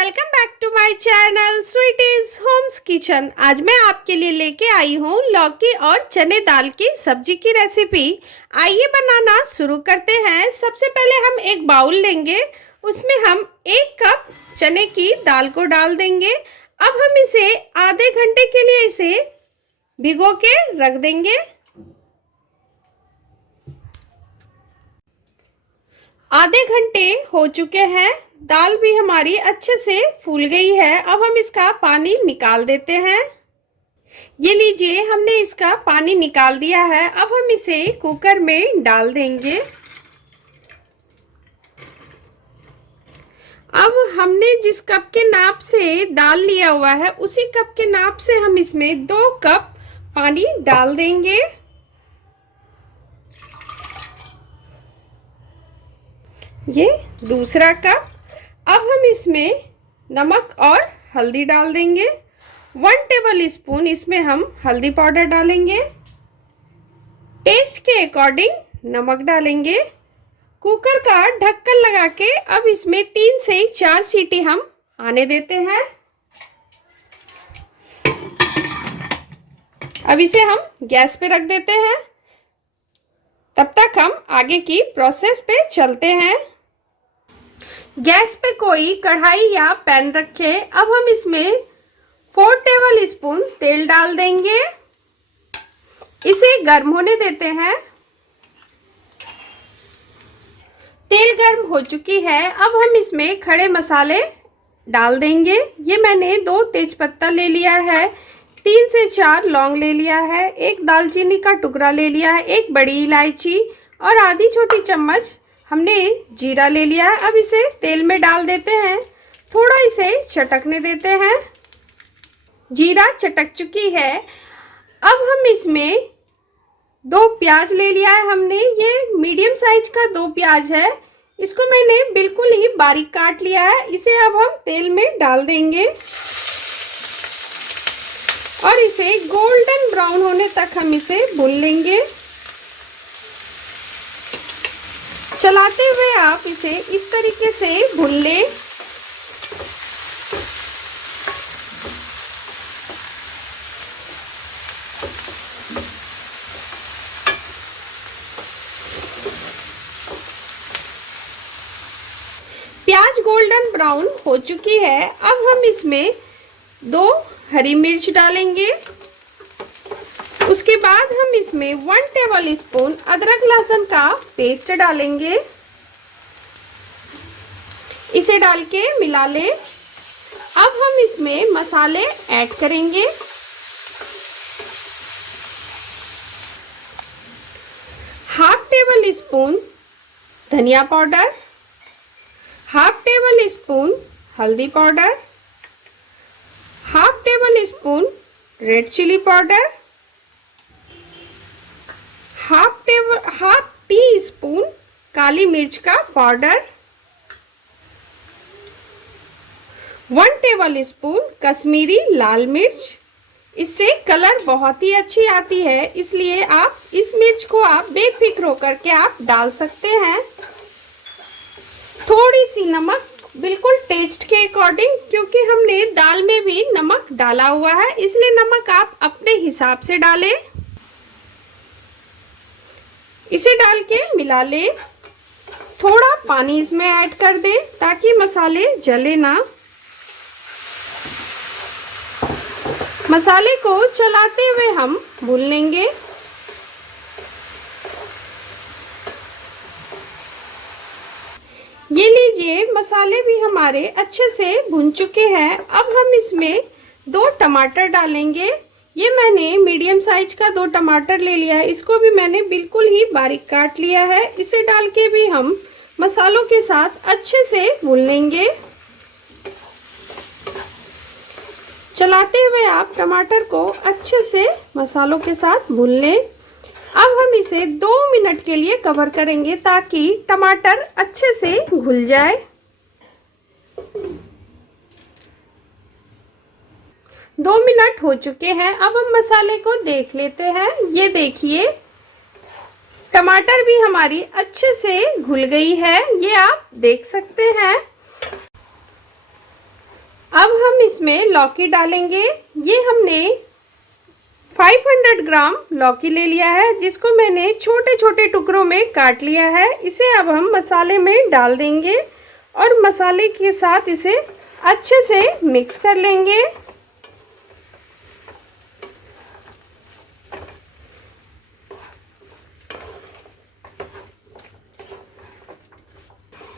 Welcome back to my channel Sweetie's Homes Kitchen. आज मैं आपके लिए लेके आई हूँ लौकी और चने दाल की सब्जी की रेसिपी। आइए बनाना शुरू करते हैं। सबसे पहले हम एक बाउल लेंगे, उसमें हम 1 कप चने की दाल को डाल देंगे। अब हम इसे आधे घंटे के लिए इसे भिगो के रख देंगे। आधे घंटे हो चुके हैं, दाल भी हमारी अच्छे से फूल गई है। अब हम इसका पानी निकाल देते हैं। ये लीजिए, हमने इसका पानी निकाल दिया है। अब हम इसे कुकर में डाल देंगे। अब हमने जिस कप के नाप से दाल लिया हुआ है, उसी कप के नाप से हम इसमें 2 कप पानी डाल देंगे। ये दूसरा कप। अब हम इसमें नमक और हल्दी डाल देंगे। 1 टेबल स्पून इसमें हम हल्दी पाउडर डालेंगे। टेस्ट के अकॉर्डिंग नमक डालेंगे। कुकर का ढक्कन लगा के अब इसमें 3 से 4 सीटी हम आने देते हैं। अब इसे हम गैस पे रख देते हैं। तब तक हम आगे की प्रोसेस पे चलते हैं। गैस पे कोई कढ़ाई या पैन रखे। अब हम इसमें 4 टेबल स्पून तेल डाल देंगे। इसे गर्म होने देते हैं। तेल गर्म हो चुकी है। अब हम इसमें खड़े मसाले डाल देंगे। ये मैंने 2 तेजपत्ता ले लिया है, 3 से 4 लौंग ले लिया है, 1 दालचीनी का टुकड़ा ले लिया है, 1 बड़ी इलायची और आधी छोटी चम्मच हमने जीरा ले लिया है। अब इसे तेल में डाल देते हैं। थोड़ा इसे चटकने देते हैं। जीरा चटक चुकी है। अब हम इसमें 2 प्याज ले लिया है हमने। ये मीडियम साइज का 2 प्याज है। इसको मैंने बिल्कुल ही बारीक काट लिया है। इसे अब हम तेल में डाल देंगे और इसे गोल्डन ब्राउन होने तक हम इसे भून लेंगे। चलाते हुए आप इसे इस तरीके से भून लें। प्याज गोल्डन ब्राउन हो चुकी है। अब हम इसमें 2 हरी मिर्च डालेंगे। उसके बाद हम इसमें 1 टेबल स्पून अदरक लहसुन का पेस्ट डालेंगे। इसे डाल के मिला लें। अब हम इसमें मसाले ऐड करेंगे। हाफ टेबल स्पून धनिया पाउडर, हाफ टेबल स्पून हल्दी powder, half tablespoon red chilli powder, half teaspoon काली मिर्च का पाउडर, 1 टेबल स्पून कश्मीरी लाल मिर्च। इससे कलर बहुत ही अच्छी आती है, इसलिए आप इस मिर्च को आप बेफिक्र होकर के आप डाल सकते हैं। थोड़ी सी नमक बिल्कुल टेस्ट के अकॉर्डिंग, क्योंकि हमने दाल में भी नमक डाला हुआ है, इसलिए नमक आप अपने हिसाब से डालें। इसे डाल के मिला ले। थोड़ा पानी इसमें ऐड कर दें ताकि मसाले जले ना। मसाले को चलाते हुए हम भून लेंगे। ये लीजिए, मसाले भी हमारे अच्छे से भुन चुके हैं। अब हम इसमें 2 टमाटर डालेंगे। ये मैंने मीडियम साइज का 2 टमाटर ले लिया है। इसको भी मैंने बिल्कुल ही बारीक काट लिया है। इसे डाल के भी हम मसालों के साथ अच्छे से भून लेंगे। चलाते हुए आप टमाटर को अच्छे से मसालों के साथ भून लें। अब हम इसे 2 मिनट के लिए कवर करेंगे ताकि टमाटर अच्छे से घुल जाए। 2 मिनट हो चुके हैं। अब हम मसाले को देख लेते हैं। ये देखिए, टमाटर भी हमारी अच्छे से घुल गई है, ये आप देख सकते हैं। अब हम इसमें लौकी डालेंगे। ये हमने 500 ग्राम लौकी ले लिया है, जिसको मैंने छोटे छोटे टुकड़ों में काट लिया है। इसे अब हम मसाले में डाल देंगे और मसाले के साथ इसे अच्छे से मिक्स कर लेंगे।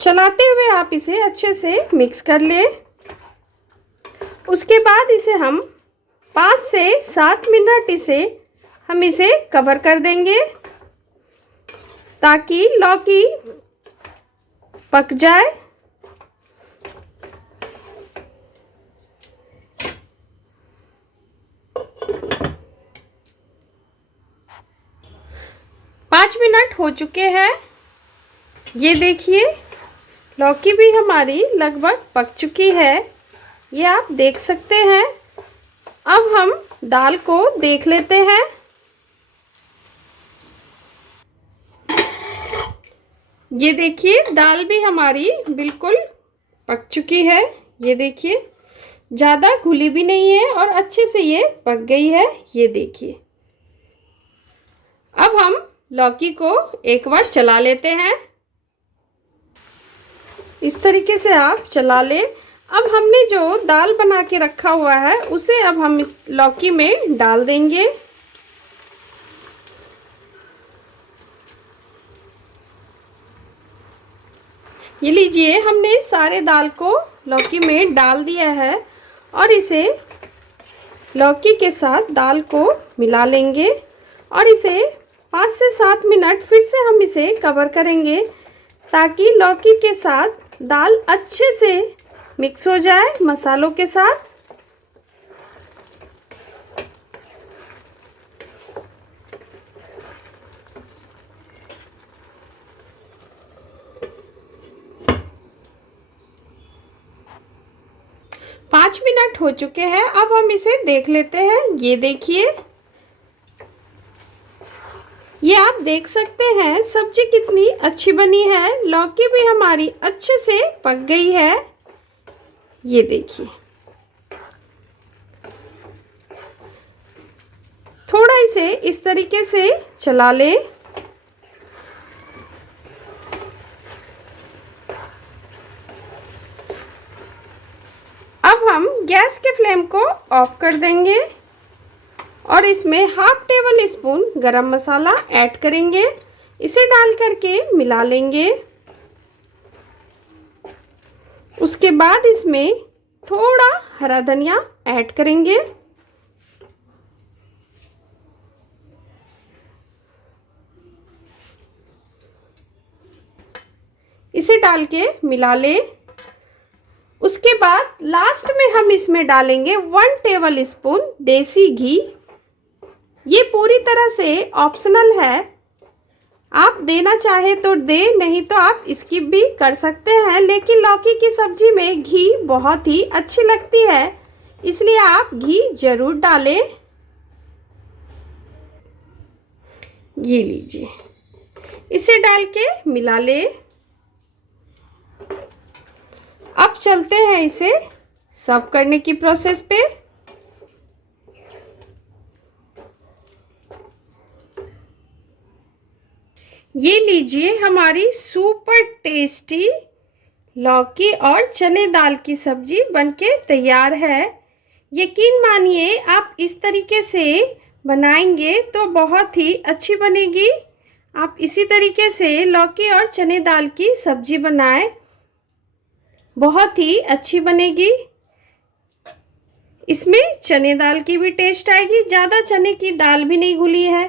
चलाते हुए आप इसे अच्छे से मिक्स कर ले। उसके बाद इसे हम 5 से 7 मिनट हम इसे कवर कर देंगे ताकि लौकी पक जाए। पाँच मिनट हो चुके हैं। ये देखिए लौकी भी हमारी लगभग पक चुकी है, ये आप देख सकते हैं। अब हम दाल को देख लेते हैं। ये देखिए दाल भी हमारी बिल्कुल पक चुकी है। ये देखिए ज़्यादा घुली भी नहीं है और अच्छे से ये पक गई है। ये देखिए अब हम लौकी को एक बार चला लेते हैं। इस तरीके से आप चला ले। अब हमने जो दाल बना के रखा हुआ है उसे अब हम इस लौकी में डाल देंगे। ये लीजिए हमने सारे दाल को लौकी में डाल दिया है और इसे लौकी के साथ दाल को मिला लेंगे और इसे 5 से 7 मिनट फिर से हम इसे कवर करेंगे ताकि लौकी के साथ दाल अच्छे से मिक्स हो जाए मसालों के साथ। पाँच मिनट हो चुके हैं। अब हम इसे देख लेते हैं। ये देखिए ये आप देख सकते हैं सब्जी कितनी अच्छी बनी है। लौकी भी हमारी अच्छे से पक गई है। ये देखिए थोड़ा इसे इस तरीके से चला ले। अब हम गैस के फ्लेम को ऑफ कर देंगे और इसमें हाफ टेबल स्पून गरम मसाला ऐड करेंगे। इसे डाल करके मिला लेंगे। उसके बाद इसमें थोड़ा हरा धनिया ऐड करेंगे। इसे डाल के मिला ले। उसके बाद लास्ट में हम इसमें डालेंगे 1 टेबल स्पून देसी घी। ये पूरी तरह से ऑप्शनल है, आप देना चाहे तो दे, नहीं तो आप स्किप भी कर सकते हैं। लेकिन लौकी की सब्जी में घी बहुत ही अच्छी लगती है, इसलिए आप घी जरूर डालें। ये लीजिए इसे डाल के मिला ले। अब चलते हैं इसे सर्व करने की प्रोसेस पे। ये लीजिए हमारी सुपर टेस्टी लौकी और चने दाल की सब्जी बनके तैयार है। यकीन मानिए आप इस तरीके से बनाएंगे तो बहुत ही अच्छी बनेगी। आप इसी तरीके से लौकी और चने दाल की सब्जी बनाएं, बहुत ही अच्छी बनेगी। इसमें चने दाल की भी टेस्ट आएगी, ज़्यादा चने की दाल भी नहीं घुली है।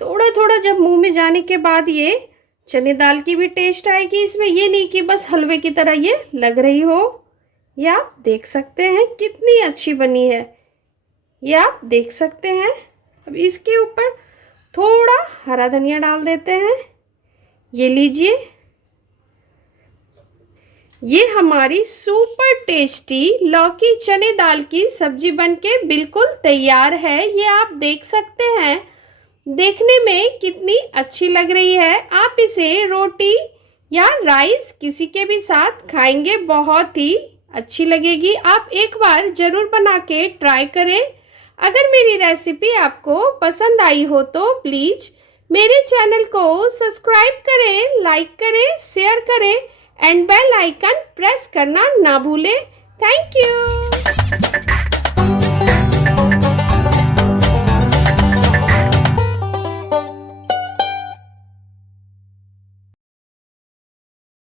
थोड़ा थोड़ा जब मुंह में जाने के बाद ये चने दाल की भी टेस्ट आएगी। इसमें ये नहीं कि बस हलवे की तरह ये लग रही हो। ये आप देख सकते हैं कितनी अच्छी बनी है, ये आप देख सकते हैं। अब इसके ऊपर थोड़ा हरा धनिया डाल देते हैं। ये लीजिए ये हमारी सुपर टेस्टी लौकी चने दाल की सब्जी बनके बिल्कुल तैयार है। ये आप देख सकते हैं देखने में कितनी अच्छी लग रही है। आप इसे रोटी या राइस किसी के भी साथ खाएंगे, बहुत ही अच्छी लगेगी। आप एक बार ज़रूर बना के ट्राई करें। अगर मेरी रेसिपी आपको पसंद आई हो तो प्लीज़ मेरे चैनल को सब्सक्राइब करें, लाइक करें, शेयर करें एंड बेल आइकन प्रेस करना ना भूलें। Thank you.